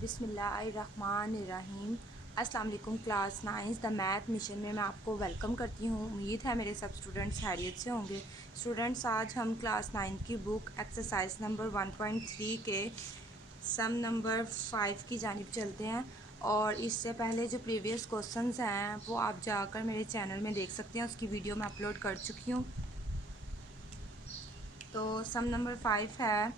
बिस्मिल्लाहिर्रहमानिर्रहीम। अस्सलाम वालेकुम क्लास 9 द मैथ मिशन में मैं आपको वेलकम करती हूँ। उम्मीद है मेरे सब स्टूडेंट्स खैरियत से होंगे। स्टूडेंट्स, आज हम क्लास 9 की बुक एक्सरसाइज नंबर 1.3 के सम नंबर 5 की जानिब चलते हैं। और इससे पहले जो प्रीवियस क्वेश्चंस हैं वो आप जाकर मेरे चैनल में देख सकते हैं, उसकी वीडियो मैं अपलोड कर चुकी हूँ। तो सम नंबर 5 है,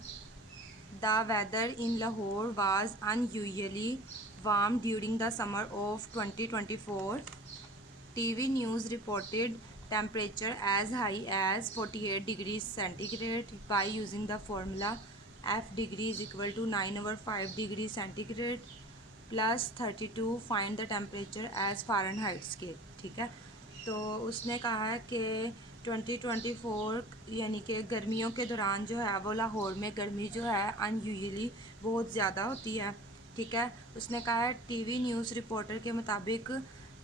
The weather in Lahore was unusually warm during the summer of 2024. TV news reported temperature as high as 48 degrees centigrade by using the formula F degree is equal to 9/5 degrees centigrade plus 32. Find the temperature as Fahrenheit scale। ठीक है, तो उसने कहा है कि 2024 यानी कि गर्मियों के दौरान जो है वो लाहौर में गर्मी जो है अनयूजली बहुत ज़्यादा होती है। ठीक है, उसने कहा है टीवी न्यूज़ रिपोर्टर के मुताबिक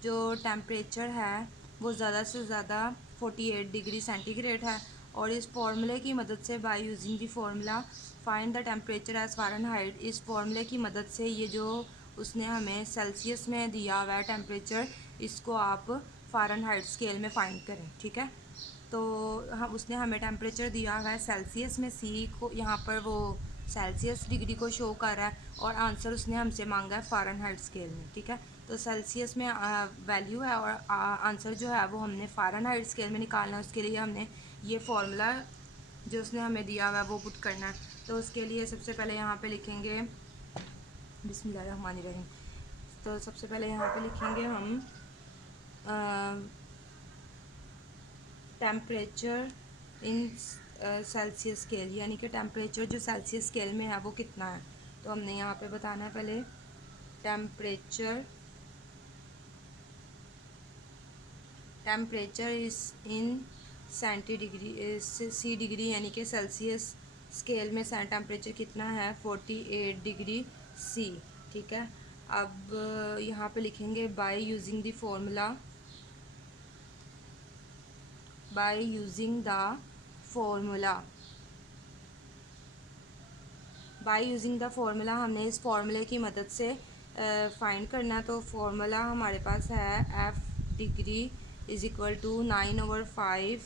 जो टेम्परेचर है वो ज़्यादा से ज़्यादा 48 डिग्री सेंटीग्रेड है। और इस फार्मूले की मदद से by using the formula find the temperature as Fahrenheit, इस फार्मूले की मदद से ये जो उसने हमें सेल्सियस में दिया हुआ है टेम्परेचर, इसको आप फ़ारेनहाइट स्केल में फ़ाइंड करें। ठीक है, तो हम उसने हमें टेम्परेचर दिया हुआ है सेल्सियस में, सी को यहाँ पर वो सेल्सियस डिग्री को शो कर रहा है और आंसर उसने हमसे मांगा है फ़ारेनहाइट स्केल में। ठीक है, तो सेल्सियस में वैल्यू है और आंसर जो है वो हमने फ़ारेनहाइट स्केल में निकालना है। उसके लिए हमने ये फार्मूला जो उसने हमें दिया हुआ है वो पुट करना है। तो उसके लिए सबसे पहले यहाँ पे लिखेंगे बिस्मिल्लाहिर्रहमानिर्रहीम। तो सबसे पहले यहाँ पे लिखेंगे हम टेम्परेचर इन सेल्सियस स्केल, यानी कि टेम्परेचर जो सेल्सियस स्केल में है वो कितना है। तो हमने यहाँ पे बताना है पहले टेम्परेचर इस इन सी डिग्री, यानी कि सेल्सियस स्केल में टेम्परेचर कितना है 48 डिग्री सी। ठीक है, अब यहाँ पे लिखेंगे by using the formula by using the formula हमने इस फार्मूले की मदद से फाइंड करना है। तो फार्मूला हमारे पास है F degree is equal to 9/5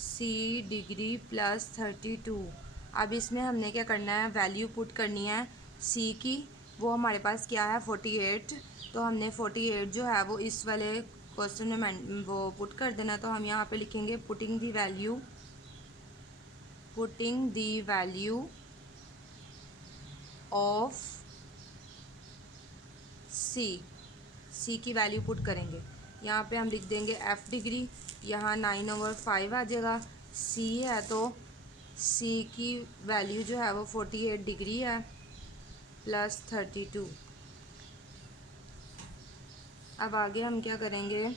C degree plus 32। अब इसमें हमने क्या करना है, वैल्यू पुट करनी है सी की। वो हमारे पास क्या है 48, तो हमने 48 जो है वो इस वाले क्वेश्चन में वो पुट कर देना। तो हम यहाँ पे लिखेंगे पुटिंग दी वैल्यू ऑफ सी की वैल्यू पुट करेंगे। यहाँ पे हम लिख देंगे एफ डिग्री, यहाँ 9/5 आ जाएगा। सी है तो सी की वैल्यू जो है वो 48 डिग्री है प्लस 32। अब आगे हम क्या करेंगे,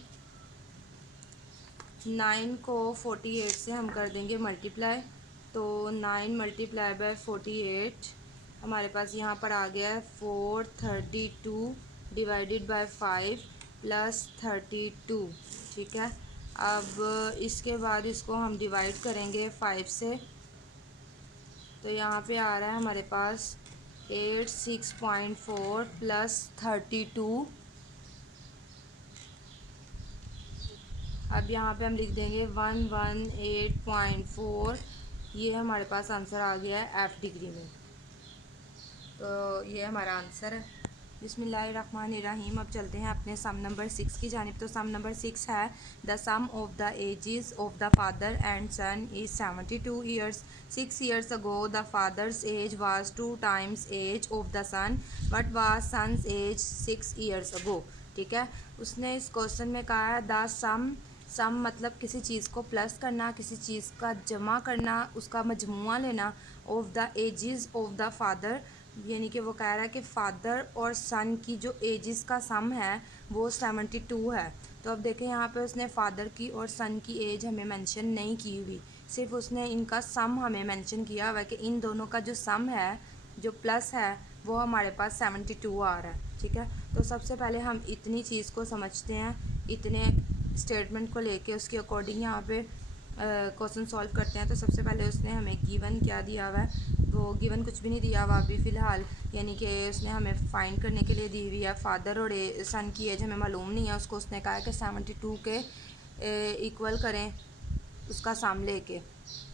9 को 48 से हम कर देंगे मल्टीप्लाई। तो 9 मल्टीप्लाई बाय 48 हमारे पास यहाँ पर आ गया है 432 डिवाइडेड बाय 5 प्लस 32। ठीक है, अब इसके बाद इसको हम डिवाइड करेंगे 5 से। तो यहाँ पे आ रहा है हमारे पास 86.4 प्लस 32। अब यहाँ पे हम लिख देंगे 118.4। ये हमारे पास आंसर आ गया है एफ डिग्री में। तो ये हमारा आंसर है। बिस्मिल्लाहिर्रहमानिर्रहीम। अब चलते हैं अपने सम नंबर 6 की जानिब। तो सम नंबर 6 है, the sum of the ages of the father and son is 72 years. 6 years ago the father's age was 2 times age of the son, what was son's age 6 years ago. ठीक है, उसने इस question में कहा है the सम मतलब किसी चीज़ को प्लस करना, किसी चीज़ का जमा करना, उसका मजमुआ लेना। Of the ages of the father, यानी कि वो कह रहा है कि फ़ादर और सन की जो एजेस का सम है वो 72 है। तो अब देखें यहाँ पे उसने फ़ादर की और सन की एज हमें मेंशन नहीं की हुई, सिर्फ उसने इनका सम हमें मेंशन किया हुआ है कि इन दोनों का जो सम है जो प्लस है वो हमारे पास 72 आ रहा है। ठीक है, तो सबसे पहले हम इतनी चीज़ को समझते हैं, इतने स्टेटमेंट को लेके उसके अकॉर्डिंग यहाँ पे क्वेश्चन सॉल्व करते हैं। तो सबसे पहले उसने हमें गिवन क्या दिया हुआ है, वो गिवन कुछ भी नहीं दिया हुआ अभी फ़िलहाल, यानी कि उसने हमें फाइंड करने के लिए दी हुई है। फादर और सन की एज हमें मालूम नहीं है, उसको उसने कहा है कि 72 के इक्वल करें उसका साम लेके,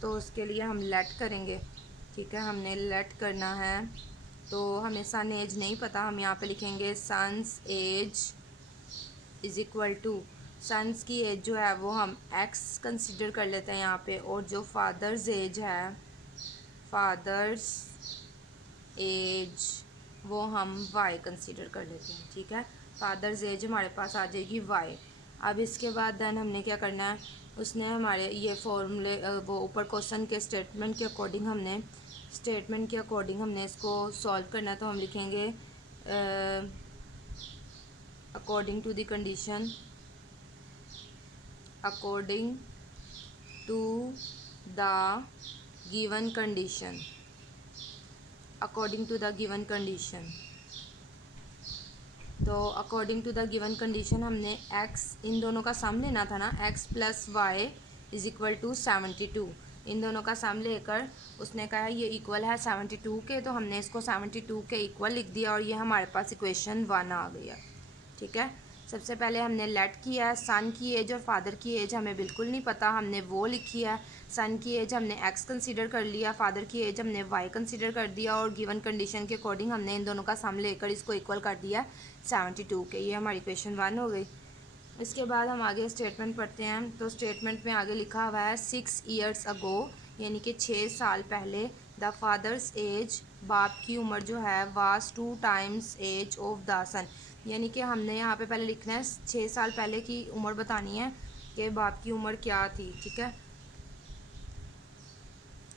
तो उसके लिए हम लेट करेंगे। ठीक है, हमने लेट करना है, तो हमें सन एज नहीं पता, हम यहाँ पे लिखेंगे son's age is equal to, son's की एज जो है वो हम एक्स कंसिडर कर लेते हैं यहाँ पे, और जो फादर्स एज है, फादर्स एज वो हम वाई कंसिडर कर लेते हैं। ठीक है, फादर्स एज हमारे पास आ जाएगी वाई। अब इसके बाद देन हमने क्या करना है, उसने हमारे ये फॉर्मूले वो ऊपर क्वेश्चन के स्टेटमेंट के अकॉर्डिंग हमने इसको सॉल्व करना है। तो हम लिखेंगे according to the condition, according to the given condition, according to the given condition. तो according to the given condition हमने x इन दोनों का सम लेना था ना, x plus y is equal to 72, इन दोनों का सम लेकर उसने कहा ये इक्वल है 72 के, तो हमने इसको 72 के इक्वल लिख दिया और ये हमारे पास इक्वेशन 1 आ गया। ठीक है, सबसे पहले हमने लेट किया है, सन की एज और फादर की एज हमें बिल्कुल नहीं पता, हमने वो लिखी है। सन की एज हमने एक्स कंसीडर कर लिया, फादर की एज हमने वाई कंसीडर कर दिया, और गिवन कंडीशन के अकॉर्डिंग हमने इन दोनों का सम लेकर इसको इक्वल कर दिया 72 के। ये हमारी क्वेश्चन 1 हो गई। इसके बाद हम आगे स्टेटमेंट पढ़ते हैं। तो स्टेटमेंट में आगे लिखा हुआ है 6 ईयर्स अगो, यानी कि 6 साल पहले, द फादर्स एज, बाप की उम्र जो है, was 2 times age of the son, यानी कि हमने यहाँ पे पहले लिखना है 6 साल पहले की उम्र बतानी है कि बाप की उम्र क्या थी। ठीक है,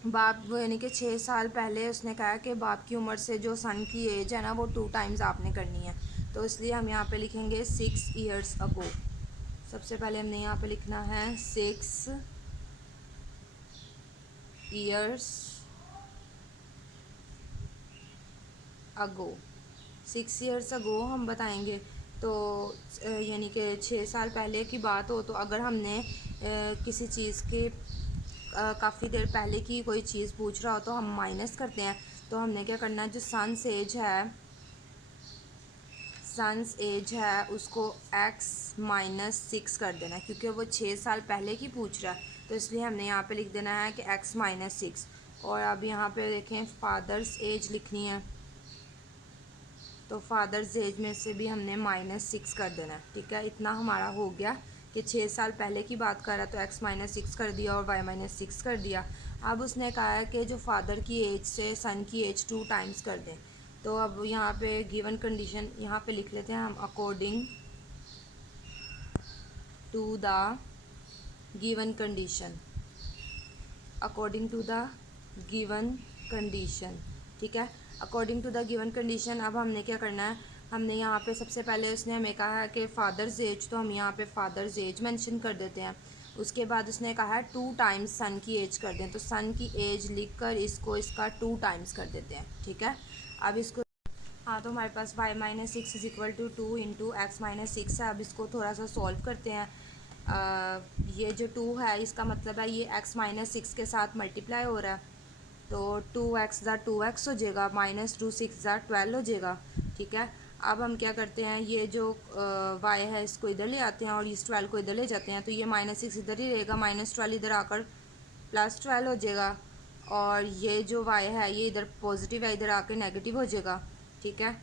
बाप यानी कि 6 साल पहले उसने कहा कि बाप की उम्र से जो सन की एज है ना वो 2 टाइम्स आपने करनी है, तो इसलिए हम यहाँ पे लिखेंगे 6 ईयर्स अगो। सबसे पहले हमने यहाँ पे लिखना है 6 ईयर्स अगो। 6 ईयर्स अगो हम बताएंगे, तो यानी कि 6 साल पहले की बात हो, तो अगर हमने किसी चीज़ के काफ़ी देर पहले की कोई चीज़ पूछ रहा हो तो हम माइनस करते हैं। तो हमने क्या करना है, जो सन्स एज है उसको x माइनस 6 कर देना है, क्योंकि वो 6 साल पहले की पूछ रहा है, तो इसलिए हमने यहाँ पे लिख देना है कि x माइनस 6। और अब यहाँ पे देखें फादर्स एज लिखनी है, तो फादर्स एज में से भी हमने -6 कर देना है। ठीक है, इतना हमारा हो गया कि 6 साल पहले की बात कर रहा है, तो x -6 कर दिया और y -6 कर दिया। अब उसने कहा है कि जो फादर की एज से सन की एज 2 टाइम्स कर दें, तो अब यहाँ पे गिवन कंडीशन यहाँ पे लिख लेते हैं हम, according to the given condition, according to the given condition. ठीक है, according to the given condition अब हमने क्या करना है, हमने यहाँ पे सबसे पहले उसने हमें कहा है कि फादर्स एज, तो हम यहाँ पे फादर्स एज मेंशन कर देते हैं। उसके बाद उसने कहा है 2 टाइम्स सन की एज कर दें, तो सन की एज लिखकर इसको इसका 2 टाइम्स कर देते हैं। ठीक है, अब इसको हाँ, तो हमारे पास y minus 6 is equal to 2 into x minus 6 है। अब इसको थोड़ा सा सॉल्व करते हैं। ये जो 2 है इसका मतलब है ये x माइनस 6 के साथ मल्टीप्लाई हो रहा है, तो 2x ज़ा 2x हो जाएगा, -2 6 ज़ा 12 हो जाएगा। ठीक है, अब हम क्या करते हैं, ये जो y है इसको इधर ले आते हैं और इस 12 को इधर ले जाते हैं, तो ये -6 इधर ही रहेगा, -12 इधर आकर +12 हो जाएगा, और ये जो y है ये इधर पॉजिटिव है, इधर आकर नेगेटिव हो जाएगा। ठीक है,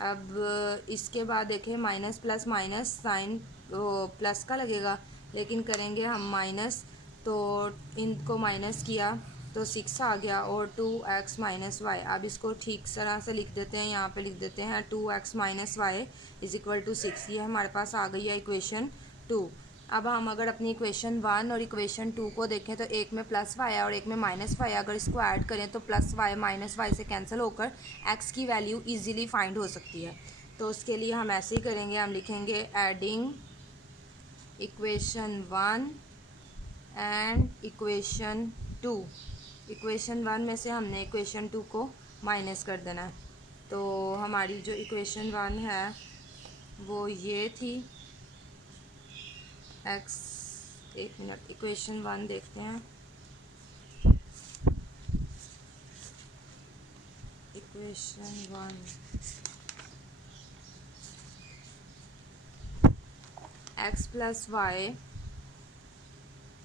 अब इसके बाद देखें minus plus minus sign plus का लगेगा, लेकिन करेंगे हम माइनस, तो इनको माइनस किया तो 6 आ गया, और 2x माइनस वाई। अब इसको ठीक तरह से लिख देते हैं, यहाँ पे लिख देते हैं 2x minus y is equal to 6। ये हमारे पास आ गई है इक्वेशन 2। अब हम अगर अपनी इक्वेशन 1 और इक्वेशन 2 को देखें, तो एक में प्लस वाई है और एक में माइनस वाई है, अगर इसको ऐड करें तो प्लस वाई माइनस वाई से कैंसिल होकर x की वैल्यू इजीली फाइंड हो सकती है। तो उसके लिए हम ऐसे ही करेंगे, हम लिखेंगे adding equation 1 and equation 2। Equation 1 में से हमने इक्वेशन 2 को माइनस कर देना है, तो हमारी जो इक्वेशन 1 है वो ये थी x, एक मिनट, इक्वेशन 1 देखते हैं। Question 1, x plus y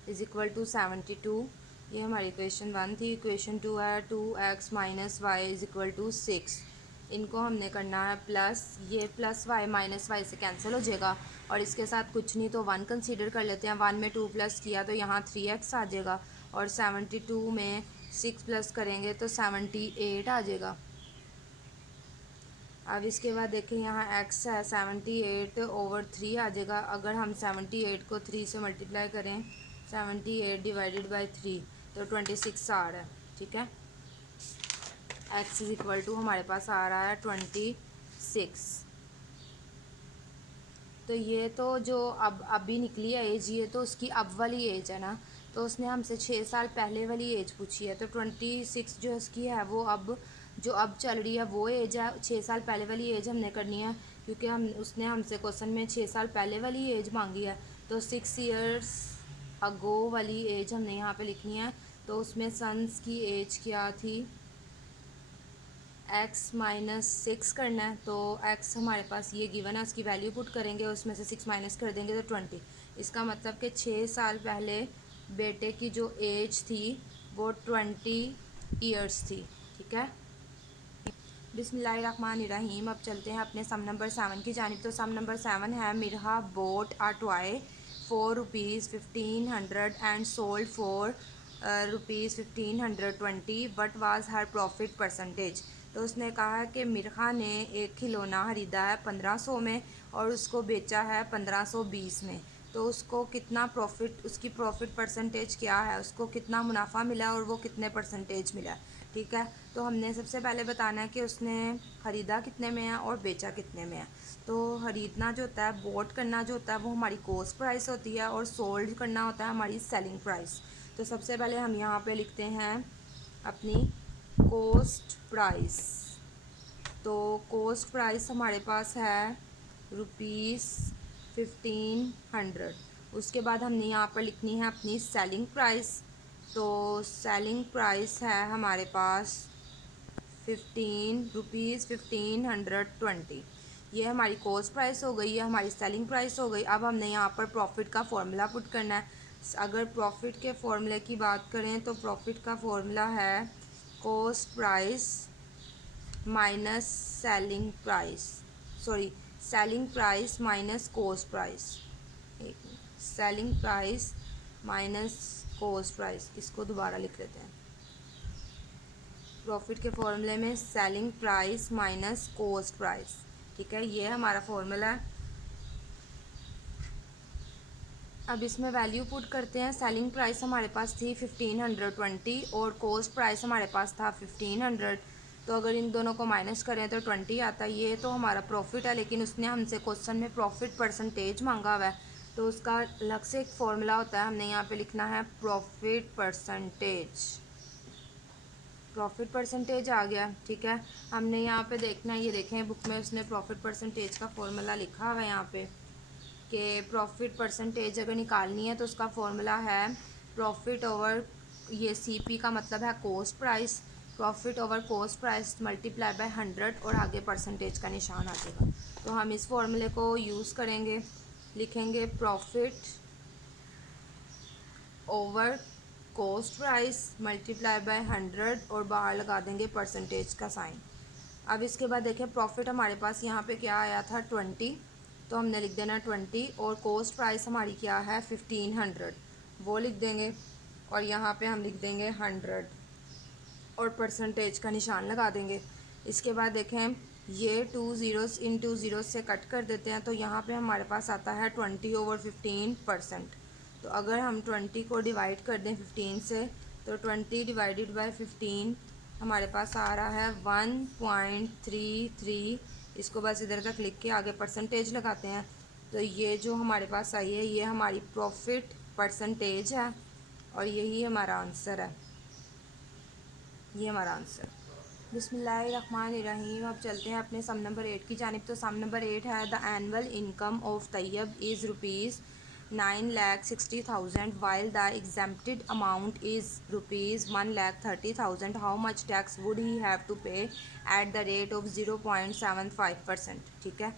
is equal to 72। ये हमारी क्वेश्चन 1 थी। क्वेश्चन 2 है 2x minus y is equal to 6। इनको हमने करना है प्लस, ये प्लस वाई माइनस वाई से कैंसिल हो जाएगा और इसके साथ कुछ नहीं तो 1 कंसीडर कर लेते हैं। 1 में 2 प्लस किया तो यहाँ 3x आ जाएगा और 72 में 6 प्लस करेंगे तो 78 आ जाएगा। अब इसके बाद देखें यहाँ x है 78/3 आ जाएगा। अगर हम 78 को 3 से मल्टीप्लाई करें, 78 डिवाइडेड बाई 3 तो 26 आ रहा है। ठीक है, x इज इक्वल टू हमारे पास आ रहा है 26। तो ये तो जो अब अभी निकली है एज, ये तो उसकी अब वाली एज है ना, तो उसने हमसे 6 साल पहले वाली एज पूछी है। तो 26 जो उसकी है वो अब जो अब चल रही है वो एज है। 6 साल पहले वाली एज हमने करनी है क्योंकि हम उसने हमसे क्वेश्चन में 6 साल पहले वाली एज मांगी है। तो 6 ईयर्स अगो वाली एज हमने यहाँ पे लिखनी है। तो उसमें सन्स की एज क्या थी, x माइनस 6 करना है। तो x हमारे पास ये गिवन है, उसकी वैल्यू पुट करेंगे, उसमें से 6 माइनस कर देंगे तो 20। इसका मतलब कि 6 साल पहले बेटे की जो एज थी वो 20 ईयर्स थी। ठीक है, बिस्मिल्लाहिर्रहमानिर्रहीम। अब चलते हैं अपने सम नंबर 7 की जानिब। तो सम नंबर 7 है Mirha boat a toy ₹4,1500 and sold for ₹1520। What was her profit percentage. तो उसने कहा कि मिरहा ने एक खिलौना ख़रीदा है 1500 में और उसको बेचा है 1520 में। तो उसको कितना प्रॉफिट, उसकी प्रॉफिट परसेंटेज क्या है, उसको कितना मुनाफा मिला और वो कितने परसेंटेज मिला। ठीक है, तो हमने सबसे पहले बताना है कि उसने ख़रीदा कितने में है और बेचा कितने में है। तो ख़रीदना जो होता है, बोट करना जो होता है वो हमारी कॉस्ट प्राइस होती है और सोल्ड करना होता है हमारी सेलिंग प्राइस। तो सबसे पहले हम यहाँ पे लिखते हैं अपनी कॉस्ट प्राइस। तो कॉस्ट प्राइस हमारे पास है ₹1500। उसके बाद हमने यहाँ पर लिखनी है अपनी सेलिंग प्राइस। तो सेलिंग प्राइस है हमारे पास ₹1520। ये हमारी कॉस्ट प्राइस हो गई, ये हमारी सेलिंग प्राइस हो गई। अब हमने यहाँ पर प्रॉफिट का फॉर्मूला पुट करना है। अगर प्रॉफिट के फॉर्मूले की बात करें तो प्रॉफिट का फॉर्मूला है cost price minus selling price, sorry selling price minus cost price. Selling price minus cost price, इसको दोबारा लिख लेते हैं। प्रॉफिट के फॉर्मूले में selling price minus cost price. ठीक है, ये हमारा फॉर्मूला है। अब इसमें वैल्यू पुट करते हैं। सेलिंग प्राइस हमारे पास थी 1520 और कॉस्ट प्राइस हमारे पास था 1500। तो अगर इन दोनों को माइनस करें तो 20 आता है। ये तो हमारा प्रॉफिट है, लेकिन उसने हमसे क्वेश्चन में प्रॉफिट परसेंटेज मांगा हुआ है तो उसका अलग से एक फॉर्मूला होता है। हमने यहाँ पे लिखना है प्रॉफिट परसेंटेज। प्रॉफिट परसेंटेज आ गया। ठीक है, हमने यहाँ पे देखना है, ये देखें बुक में उसने प्रॉफिट परसेंटेज का फॉर्मूला लिखा हुआ है यहाँ पे कि प्रॉफिट परसेंटेज अगर निकालनी है तो उसका फॉर्मूला है प्रॉफिट ओवर, ये CP का मतलब है cost price, profit over cost price multiply by 100 और आगे परसेंटेज का निशान आ जाएगा। तो हम इस फॉर्मूले को यूज़ करेंगे, लिखेंगे profit over cost price multiply by 100 और बाहर लगा देंगे परसेंटेज का साइन। अब इसके बाद देखें प्रॉफिट हमारे पास यहाँ पे क्या आया था 20, तो हमने लिख देना 20 और कॉस्ट प्राइस हमारी क्या है 1500, वो लिख देंगे और यहाँ पे हम लिख देंगे 100 और परसेंटेज का निशान लगा देंगे। इसके बाद देखें ये 2 ज़ीरोस इन 2 ज़ीरोस से कट कर देते हैं तो यहाँ पे हमारे पास आता है 20/15%। तो अगर हम 20 को डिवाइड कर दें 15 से तो 20 डिवाइडेड बाय 15 हमारे पास आ रहा है 1.33। इसको बस इधर तक लिख के आगे परसेंटेज लगाते हैं। तो ये जो हमारे पास आई है ये हमारी प्रॉफिट परसेंटेज है और यही हमारा आंसर है, ये हमारा आंसर। बिस्मिल्लाहिर्रहमानिर्रहीम। अब चलते हैं अपने सम नंबर 8 की जानिब। तो सम नंबर 8 है the annual income of Tayyab is 9,60,000 while the exempted amount is rupees 1,30,000, how much tax would he have to pay at the rate of 0.75%। ठीक है,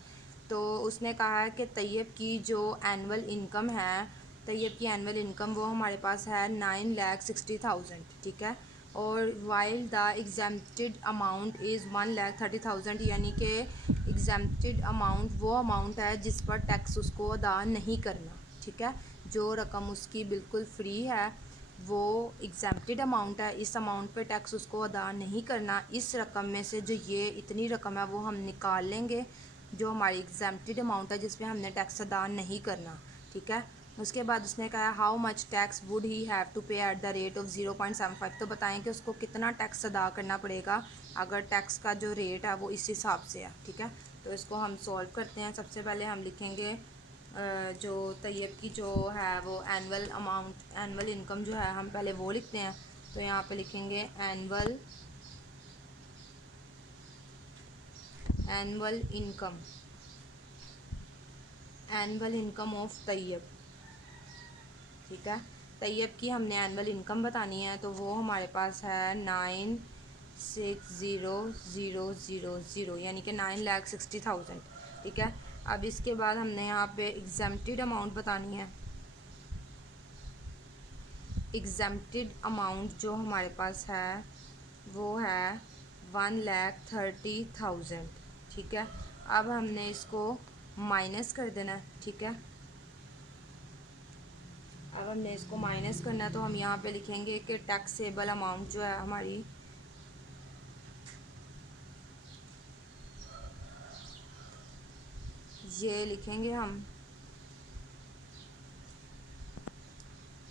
तो उसने कहा है कि तैयब की जो एनुअल इनकम है, तैयब की एनुअल इनकम वो हमारे पास है 9,60,000। ठीक है, और while the exempted amount is 1,30,000, यानी कि एग्जाम्प्टेड अमाउंट वो अमाउंट है जिस पर टैक्स उसको अदा नहीं करना। ठीक है, जो रकम उसकी बिल्कुल फ्री है वो एग्जाम्प्टेड अमाउंट है, इस अमाउंट पे टैक्स उसको अदा नहीं करना। इस रकम में से जो ये इतनी रकम है वो हम निकाल लेंगे जो हमारी एग्जाम्प्टेड अमाउंट है जिस पे हमने टैक्स अदा नहीं करना। ठीक है, उसके बाद उसने कहा how much tax would he have to pay at the rate of 0.75, तो बताएं कि उसको कितना टैक्स अदा करना पड़ेगा अगर टैक्स का जो रेट है वो इस हिसाब से है। ठीक है, तो इसको हम सॉल्व करते हैं। सबसे पहले हम लिखेंगे जो तैयब की जो है वो एनुअल अमाउंट, एनुअल इनकम जो है हम पहले वो लिखते हैं। तो यहाँ पे लिखेंगे annual income, annual income of Tayyab. ठीक है, तैयब की हमने एनुअल इनकम बतानी है, तो वो हमारे पास है 9,60,000, यानी कि 9,60,000। ठीक है, अब इसके बाद हमने यहाँ पे एग्जाम्प्टेड अमाउंट बतानी है। एग्जाम्प्टेड अमाउंट जो हमारे पास है वो है 1,30,000। ठीक है, अब हमने इसको माइनस कर देना है। ठीक है, अब हमने इसको माइनस करना है, तो हम यहाँ पे लिखेंगे कि टैक्सेबल अमाउंट जो है हमारी ये लिखेंगे हम,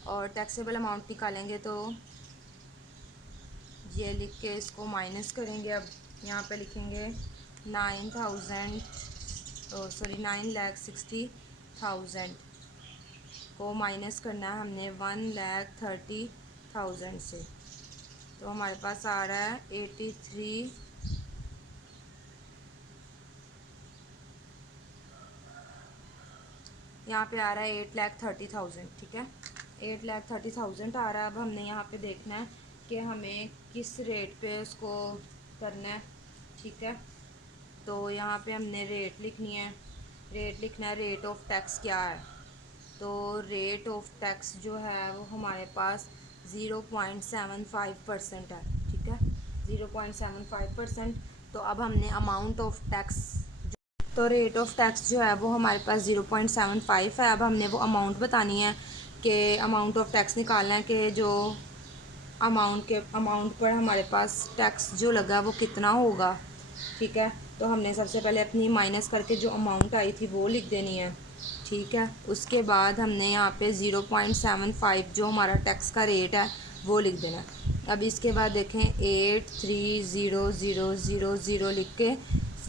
और टैक्सेबल अमाउंट निकालेंगे तो ये लिख के इसको माइनस करेंगे। अब यहाँ पे लिखेंगे 9,60,000 को माइनस करना है हमने 1,30,000 से, तो हमारे पास आ रहा है 83, यहाँ पे आ रहा है 8,30,000। ठीक है, 8,30,000 आ रहा है। अब हमने यहाँ पे देखना है कि हमें किस रेट पे उसको करना है। ठीक है, तो यहाँ पे हमने रेट लिखनी है, रेट लिखना है, रेट ऑफ टैक्स क्या है, तो रेट ऑफ टैक्स जो है वो हमारे पास 0.75% है। ठीक है, 0.75%। तो अब हमने अमाउंट ऑफ टैक्स, तो रेट ऑफ टैक्स जो है वो हमारे पास 0.75 है। अब हमने वो अमाउंट बतानी है कि अमाउंट ऑफ टैक्स निकालना है कि जो अमाउंट पर हमारे पास टैक्स जो लगा वो कितना होगा। ठीक है, तो हमने सबसे पहले अपनी माइनस करके जो अमाउंट आई थी वो लिख देनी है। ठीक है, उसके बाद हमने यहाँ पे 0.75 जो हमारा टैक्स का रेट है वो लिख देना है। अब इसके बाद देखें 830,000 लिख के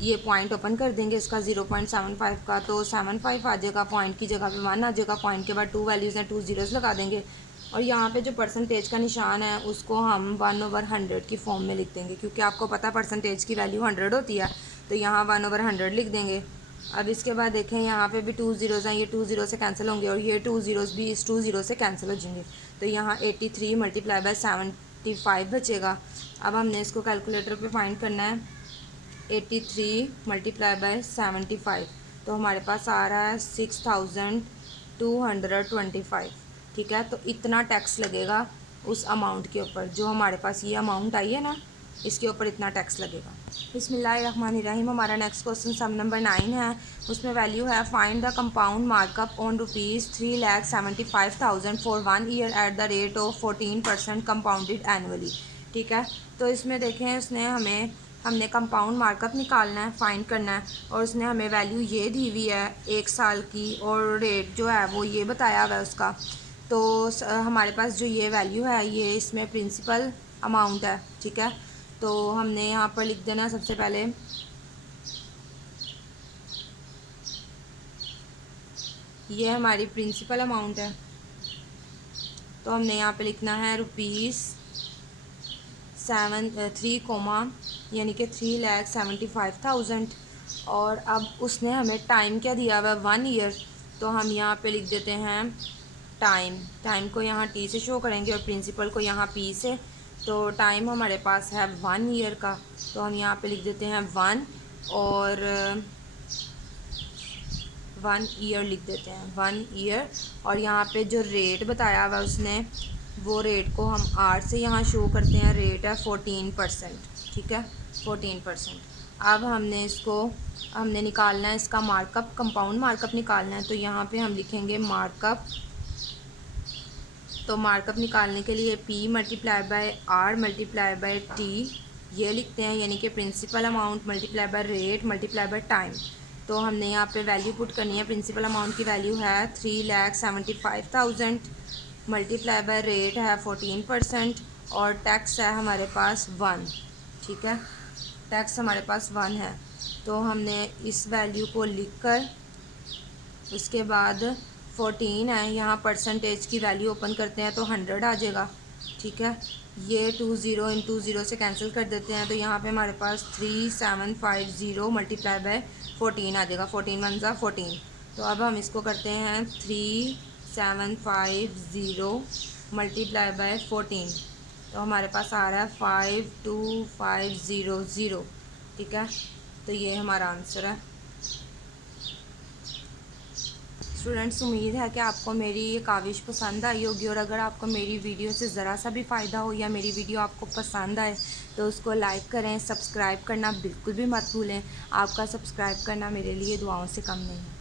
ये पॉइंट ओपन कर देंगे इसका 0.75 का, तो 75 आ जाएगा, पॉइंट की जगह पे 1 आ जाएगा, पॉइंट के बाद 2 वैल्यूज़ हैं, 2 ज़ीरोज़ लगा देंगे, और यहाँ पे जो परसेंटेज का निशान है उसको हम 1/100 की फॉर्म में लिख देंगे, क्योंकि आपको पता है परसेंटेज की वैल्यू 100 होती है, तो यहाँ 1/100 लिख देंगे। अब इसके बाद देखें यहाँ पे भी 2 ज़ीरोज़ हैं, ये 2 ज़ीरो से कैंसिल होंगे और ये 2 ज़ीरोज़ भी इस 2 ज़ीरो से कैंसिल हो जाएंगे, तो यहाँ 83 मल्टीप्लाई बाय 75 बचेगा। अब हमने इसको कैलकुलेटर पे फाइंड करना है, 83 मल्टीप्लाई बाय 75, तो हमारे पास आ रहा है 6,225। ठीक है, तो इतना टैक्स लगेगा उस अमाउंट के ऊपर, जो हमारे पास ये अमाउंट आई है ना इसके ऊपर इतना टैक्स लगेगा। बिस्मिल्लाहिर्रहमानिर्रहीम। हमारा नेक्स्ट क्वेश्चन सम नंबर 9 है, उसमें वैल्यू है find the compound markup on ₹3,75,000 for 1 year eight the rate of 14% compounded annually. ठीक है, तो इसमें देखें उसने हमने कंपाउंड मार्कअप निकालना है, फाइंड करना है, और उसने हमें वैल्यू ये दी हुई है 1 साल की, और रेट जो है वो ये बताया हुआ है उसका। तो हमारे पास जो ये वैल्यू है ये इसमें प्रिंसिपल अमाउंट है। ठीक है, तो हमने यहाँ पर लिख देना है सबसे पहले ये हमारी प्रिंसिपल अमाउंट है, तो हमने यहाँ पे लिखना है ₹3, यानी कि 3,75,000। और अब उसने हमें टाइम क्या दिया हुआ है 1 ईयर, तो हम यहाँ पे लिख देते हैं टाइम। टाइम को यहाँ टी से शो करेंगे और प्रिंसिपल को यहाँ पी से। तो टाइम हमारे पास है 1 ईयर का, तो हम यहाँ पे लिख देते हैं 1 और 1 ईयर लिख देते हैं 1 ईयर। और यहाँ पे जो रेट बताया हुआ उसने, वो रेट को हम आर से यहाँ शो करते हैं। रेट है 14%, ठीक है, 14%। अब हमने निकालना है इसका मार्कअप, कंपाउंड मार्कअप निकालना है। तो यहाँ पे हम लिखेंगे मार्कअप। तो मार्कअप निकालने के लिए P multiply by R multiply by T ये लिखते हैं, यानी कि principal amount multiply by rate multiply by time. तो हमने यहाँ पे वैल्यू पुट करनी है। प्रिंसिपल अमाउंट की वैल्यू है 3,75,000 मल्टीप्लाई बाय रेट है 14% और टैक्स है हमारे पास 1, ठीक है, टैक्स हमारे पास 1 है। तो हमने इस वैल्यू को लिख कर उसके बाद 14 है, यहाँ परसेंटेज की वैल्यू ओपन करते हैं तो 100 आ जाएगा, ठीक है। ये 20 इंटू 0 से कैंसिल कर देते हैं, तो यहाँ पे हमारे पास 3750 मल्टीप्लाई बाय 14 आ जाएगा। 14 1 ज़ा 14। तो अब हम इसको करते हैं 3750 मल्टीप्लाई बाय 14, तो हमारे पास आ रहा है 52500, ठीक है। तो ये हमारा आंसर है। स्टूडेंट्स, उम्मीद है कि आपको मेरी ये काविश पसंद आई होगी, और अगर आपको मेरी वीडियो से ज़रा सा भी फ़ायदा हो या मेरी वीडियो आपको पसंद आए तो उसको लाइक करें, सब्सक्राइब करना बिल्कुल भी मत भूलें। आपका सब्सक्राइब करना मेरे लिए दुआओं से कम नहीं है।